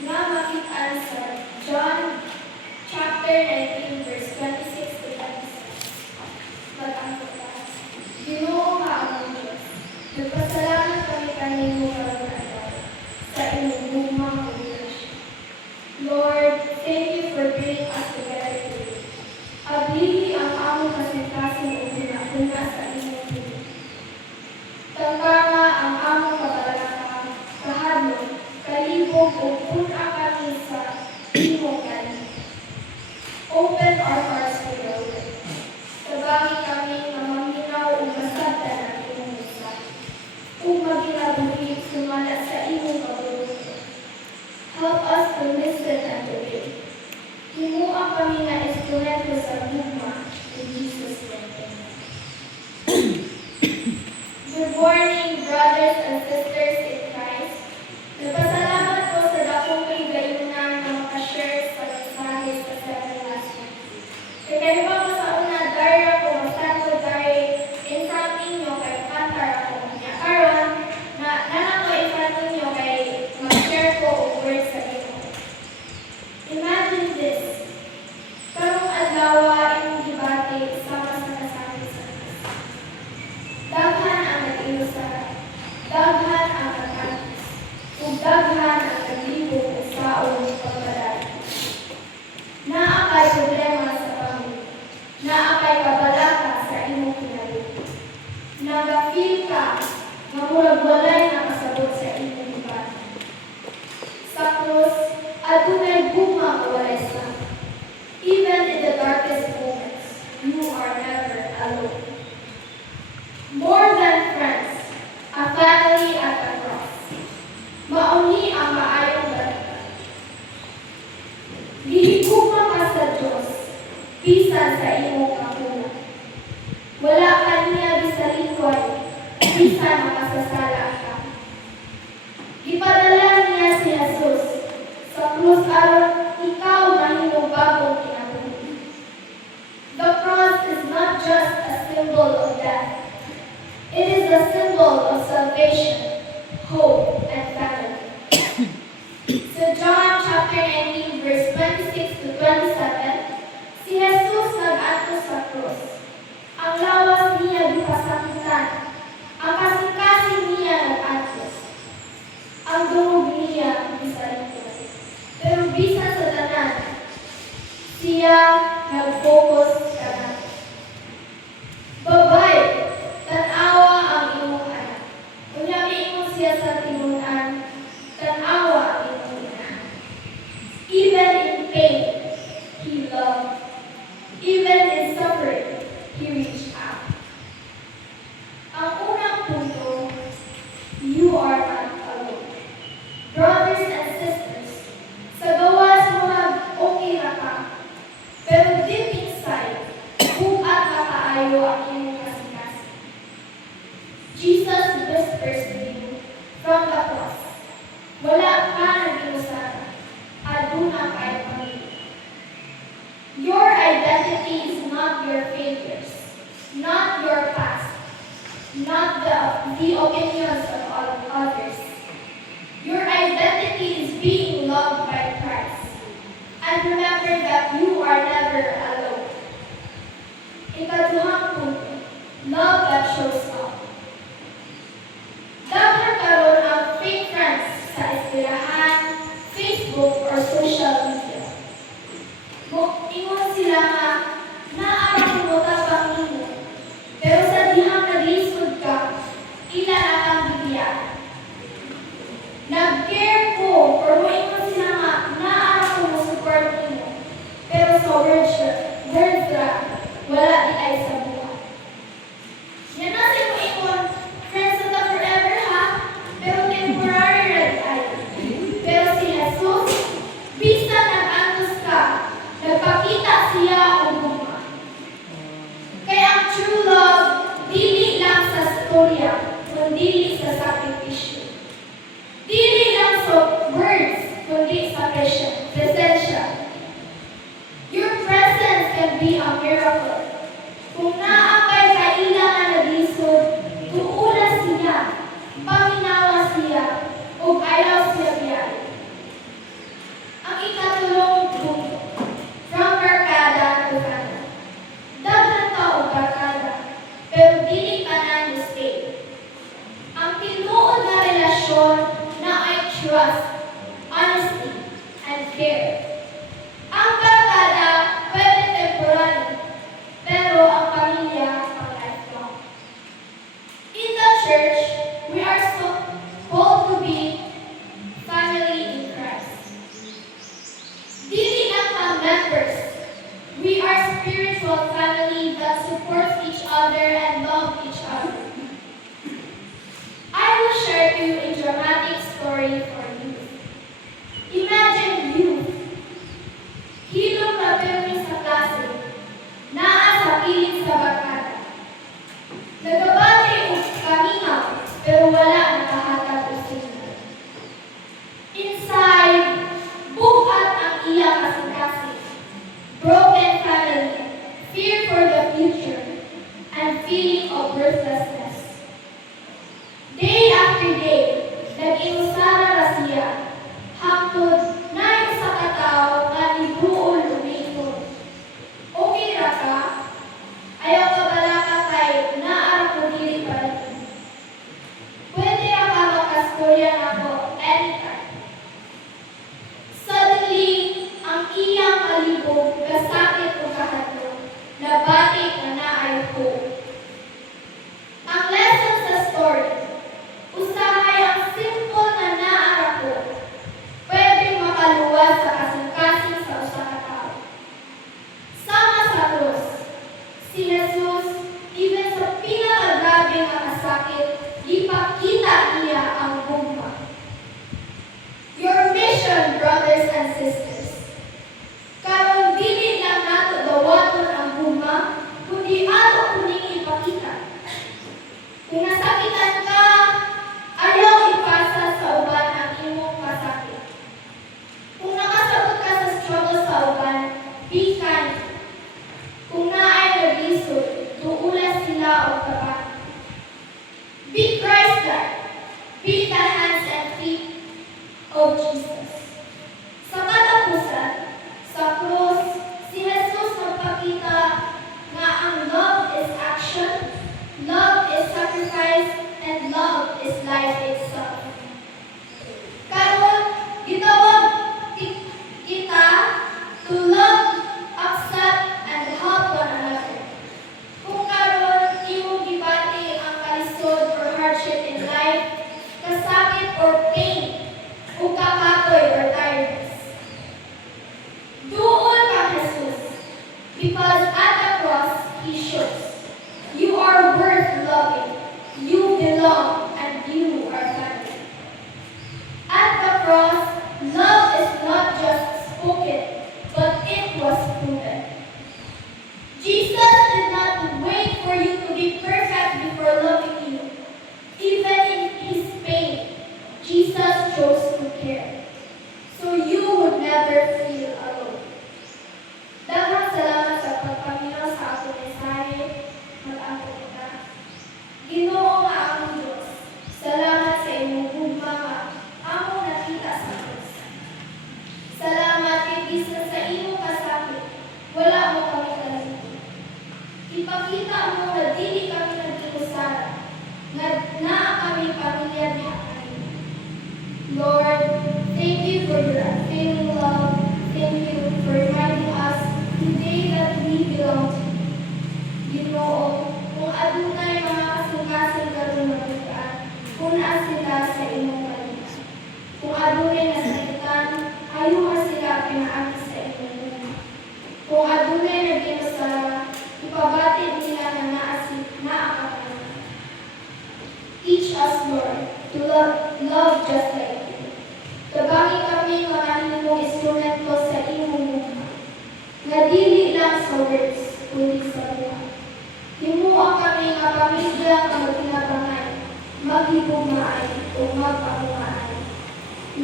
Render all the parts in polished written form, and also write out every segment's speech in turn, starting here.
nga makit-an sa John chapter 19, verse 26 to 27. Mag-angkot ka. Ginoo nga among Diyos, nagpasalamat kami kanimo karong adlaw sa imong gugmang kombinasyon. Lord, thank you for bringing us together today. Ablihi ang among kasing-kasing o guna sa imong piling. Tangkanga ang among kabalaka, kahadlok, kalibog o puna kami sa imong kanin. Open our hearts to your word. Tabangi kami na maminaw o masabtan ang imong mensahe. Kung maginabuhi, sumala sa imong kabuluhan. Help us to listen and obey. Himuang kami na instrumento sa gugma. In Jesus' name, amen. Good morning, brothers and sisters in Christ. Nagpasalamat po sa dakong kaibayunan na makashare sa mensahe sa 7 last week. Kaya ba ko sa una, dari ako, magsanto dari in front ninyo kay kantar ako. Karon, nanan ko in front ninyo kay mag-share ko o words sa inyo. Imagine this. Karong adlaw imong debate sama sa kasabi sa Diyos. Daghan ang nag-ilusara, daghan ang nag-antis, ug daghan ang naglibog sa ulong pagpadali. Naakay problema sa pamilya, naakay kabalaka sa imong kinabuhi. Nagafeel ka nga murag walay nakasabot sa imong debate. Sa krus, adunay gugma o walay sa. Even in the darkest moments, you are never alone. More than friends, a family at a cross. Mauni ang maayong balita. Gihigugma ka sa Diyos, bisan sa imong kakulang. Wala ka niya bisalingkoy, bisan makasasala ka. Gipadala niya si Jesus sa krus aron ikaw mahimong bagong kinabuhi. The cross is not just a symbol of death. It is a symbol of salvation, hope, and family. So John chapter 19, verse 26 to 27, si Jesus nag-atos sa krus. Ang lawas niya gipasakitan, ang kasing-kasing niya nag-atos. Ang dungog niya gisalingkod. Pero bisan sa tanan, siya nag-focus sa natin. Babay, tanawa ang imong anak. Kung ingon siya sa tinunan, tanawa ang imong anak. Even in pain, he loved. Even in suffering, he reached out. Ang unang punto, you are not alone. Brothers and sisters, sa gawas mo okay na ka, pero deep inside, bukat na kaayo ang iyong kasing-kasing. Jesus whispers to you from the cross, wala ka nag-iusara, aduna kay pamilya. Your identity is not your failures, not your past, not the opinions of others. Your identity is being loved by Christ. And remember that you are never alone. Ikaduhang punto, love that shows up. Daghan karon ang fake friends sa eskwelahan, Facebook, or social media. Ingon sila nga, naarang mo tabang nimo. Pero sa dihang naglisod ka, ila na kang bigyan. Nag-care ko, or moingon sila nga, naarang ko mo support nimo. Pero sa words lang, wala di ay sa buhay. Yan na si moingon, friends na ta forever ha, pero temporary red ay. Pero si Jesus, bisan nag-antos ka, nagpakita siya ang guma. Kaya ang true love, dili lang sa storya, kundi sa sakripisyo. Dili lang sa words, kundi sa presensya. Your presence can be a miracle. Kung naapay kailangan na naglisod, tuula siya, paminawa siya, o ayaw siya biyay. care. Ang barkada pwede temporary, pero ang pamilya ang lifelong. In the church, we are so called to be family in Christ. Dili lang ang members, we are spiritual family that supports each other and love each other. I will share to you a dramatic story for youth. Imagine youth. Hilom na pirmi sa klase, naa sa pilit sa barkada. Nagabati o kamingaw, pero wala nakahatag o signal. Inside, bukat ang iyang kasing-kasing. Broken family, fear for the future, and feeling of worthlessness. Day after day, nag-iusara na siya, hangtod na sa katao nga nibuol lumikod. Okay ra ka? Ayaw ka bala ka kay naara ko dili balikin. Pwede ra ka makastorya nako anytime. Suddenly, ang iyang kalibog kasakit o kahadlok, nabati na naay hope. Ang lesson sa story, usahay ang simple na naara ko, pwedeng makaluwas sa kasing-kasing sa usa ka tao. Sama sa krus, si Jesus, even sa pinakagrabe nga kasakit, ipakita niya ang gugma. Your mission, brothers and sisters, karon dili lang nato dawaton ang gugma, kundi ato kuning ipakita. Kung nasakitan ka, ayaw ipasa sa uban ang imong kasakit. Kung nakasagot ka sa struggle sa uban, be kind. Kung naay naglisod, tuulas sila o kapat. Be Christ-like. Be the hands and feet of Jesus. Sa katapusan, sa krus, si Jesus nagpakita nga ang love is action, love is sacrifice, and love is life itself. Karon, gitawag kita to love, accept, and help one another. Kung karon, imong gibati ang kalisod or hardship in life, kasakit or pain, o kakatoy or tiredness. Doon ka Jesus, because at the cross, He shows. You are worth loving. You belong and you are family. At the cross, love is not just spoken, but it was proven. Jesus did not wait for you to be perfect before loving you. Even in His pain, Jesus chose to care. So you would never feel alone. Daghang salamat sa pagpaminaw sa akong mensahe. Mag-angkot kita. Ginoo nga akong Diyos, salamat sa imong gugma nga among nakita sa krus. Salamat kay bisan sa imong kasakit, wala mo kami kalamitin. Ipakita mo na dili kami nag-iusara, nga naa kami pamilya diha. Lord, thank you for your unfailing love. Thank you for reminding us today that we belong to you. Ginoo, kung adunay mga kasing-kasing karong mabukaan, kuna sila sa imong kalitan. Kung adunay nasakitan, ayuha sila pinaagi sa imong muna. Kung adunay nag-inusara, ipabati nila na naakapanahan. Teach us, Lord, to love just like you. Tabangi kami mga himong instrumento sa imong muna, nga dili lang sa words, kundi sa buhay. Himuha kami nga pamilya nga magkinabangay, maghigugmaay o magpamungaay.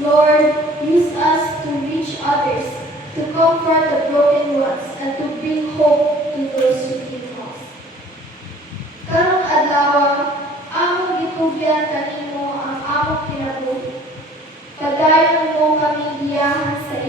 Lord, use us to reach others, to comfort the broken ones, and to bring hope to those who feel lost. Karong adlaw, among gitugyan kanimo ang among kinabuhi. Padayon mo kami giyahan sa